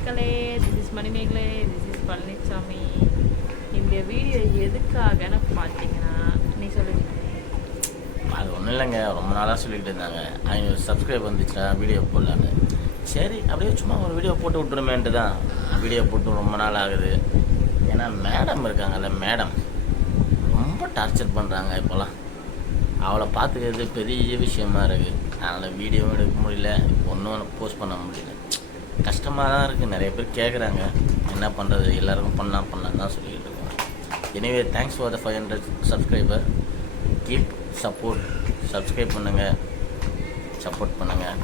மக்களே, this is Manimegalai, this is Palanisamy. இந்த video எதுக்காகன்னு பார்த்தீங்கன்னா, நீ சொல்லுங்க. அது ஒன்றும் இல்லைங்க, ரொம்ப நாளாக சொல்லிக்கிட்டு இருந்தாங்க 500 சப்ஸ்கிரைப் வந்துச்சுன்னா வீடியோ போடலான்னு. சரி அப்படியே சும்மா ஒரு வீடியோ போட்டு விட்டுருமேன்ட்டு தான் வீடியோ போட்டு ரொம்ப நாள் ஆகுது. ஏன்னா மேடம் இருக்காங்கல்ல, மேடம் ரொம்ப டார்ச்சர் பண்ணுறாங்க இப்போலாம். அவளை பார்த்துக்கிறது பெரிய விஷயமா இருக்குது. அதனால் வீடியோவும் எடுக்க முடியல, ஒன்றும் போஸ்ட் பண்ண முடியல. கஷ்டமாக தான் இருக்குது. நிறைய பேர் கேட்குறாங்க, என்ன பண்ணுறது, எல்லாருக்கும் பண்ணலாம் தான் சொல்லிக்கிட்டு இருக்கோம். Anyway thanks for the 500 subscriber. Keep support. Subscribe பண்ணுங்கள், சப்போர்ட் பண்ணுங்கள்.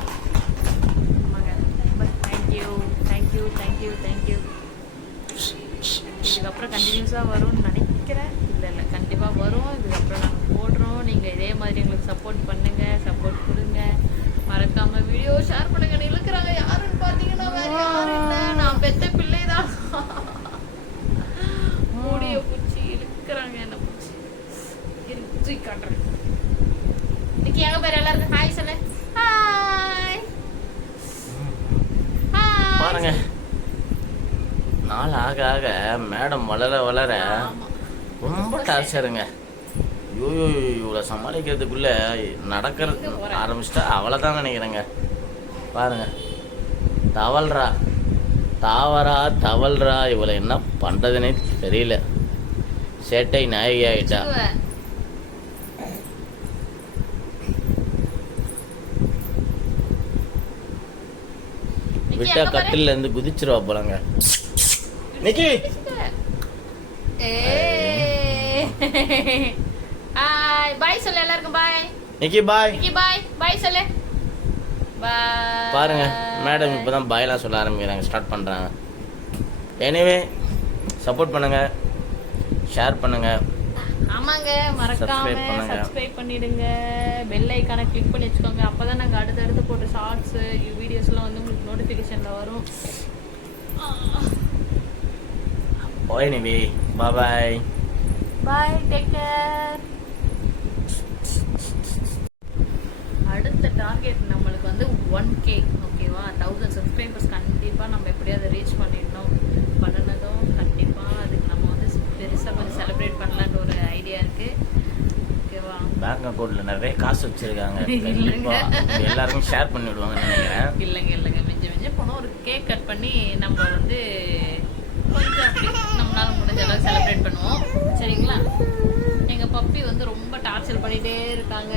தேங்க்யூ. இதுக்கப்புறம் கண்டினியூஸாக வரும்னு நினைக்கிறேன். இல்லை கண்டிப்பாக வரும். இதுக்கப்புறம் நாங்கள் போடுறோம். நீங்கள் இதே மாதிரி எங்களுக்கு சப்போர்ட் பண்ணுங்கள், சப்போர்ட் கொடுங்க. மறக்காமல் வீடியோ ஷேர் பண்ணுங்க. இழுக்கிறாங்க யாருன்னு பார்த்தீங்கன்னா வேறு யாரும் இல்லை, நான் பெத்த பிள்ளை தான். மூடிய பூச்சி இழுக்கிறாங்க என்ன பூச்சி. தூக்கி காட்டுறேன். இன்னைக்கு எங்க பேர் எல்லாருக்கும் ஹாய் சொல்லு. ஹாய் பாருங்க, நாள் ஆக ஆக மேடம் வளர ரொம்ப டார்ச்சருங்க. இவ்வளோ சமாளிக்கிறதுக்குள்ளே நடக்கிறது ஆரம்பிச்சிட்டா அவ்வளோதான் நினைக்கிறேங்க. பாருங்க, தவழ்றா இவளை என்ன பண்ணுறதுனே தெரியல. சேட்டை நாயகி ஆகிட்டா. விட்டா கட்டில இருந்து குதிச்சிருவா போலங்க. நிக்கி பாய் சொல்லு எல்லாருக்கும். பாய் நிக்கி, பாய் பாய் சொல்லு. பாருங்க, மேடம் இப்போதான் பாய்லாம் சொல்ல ஆரம்பிக்கிறாங்க, ஸ்டார்ட் பண்ணுறாங்க. எனிவே சப்போர்ட் பண்ணுங்க, ஷேர் பண்ணுங்க. ஆமாங்க, மறக்காம சப்ஸ்கிரைப் பண்ணிடுங்க. பெல் ஐக்கானை கிளிக் பண்ணி வச்சுக்கோங்க. அப்போதான் நாங்கள் அடுத்தடுத்து போட்ட ஷார்ட்ஸு வீடியோஸ்லாம் வந்து உங்களுக்கு நோட்டிஃபிகேஷனில் வரும். எனிவே பாய், டேக் கேர். அடுத்த டார்கெட் நம்மளுக்கு வந்து 1K, ஓகேவா? 1000 சப்ஸ்கிரைபர்ஸ் கண்டிப்பாக நம்ம எப்படியாவது ரீச் பண்ணிடணும். பண்ணினதும் கண்டிப்பாக அதுக்கு நம்ம வந்து பெருசாக கொஞ்சம் செலிப்ரேட் பண்ணலான்னு ஒரு ஐடியா இருக்குது, ஓகேவா? பேங்க் அக்கௌண்ட்டில் நிறைய காசு வச்சுருக்காங்க, எல்லாருக்கும் ஷேர் பண்ணி விடுவாங்கன்னு நினைக்கிறேன். இல்லைங்க மிஞ்சி போனால் ஒரு கேக் கட் பண்ணி நம்ம வந்து கொஞ்சம் அப்படி நம்மளால முடிஞ்ச அளவுக்கு செலிப்ரேட் பண்ணுவோம், சரிங்களா? எங்கள் பப்பி வந்து ரொம்ப டார்ச்சர் பண்ணிகிட்டே இருக்காங்க.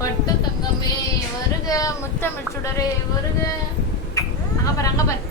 பட்டு தங்கமே வருக, முத்தமிழ் சுடரே வருக. அங்கே பாரு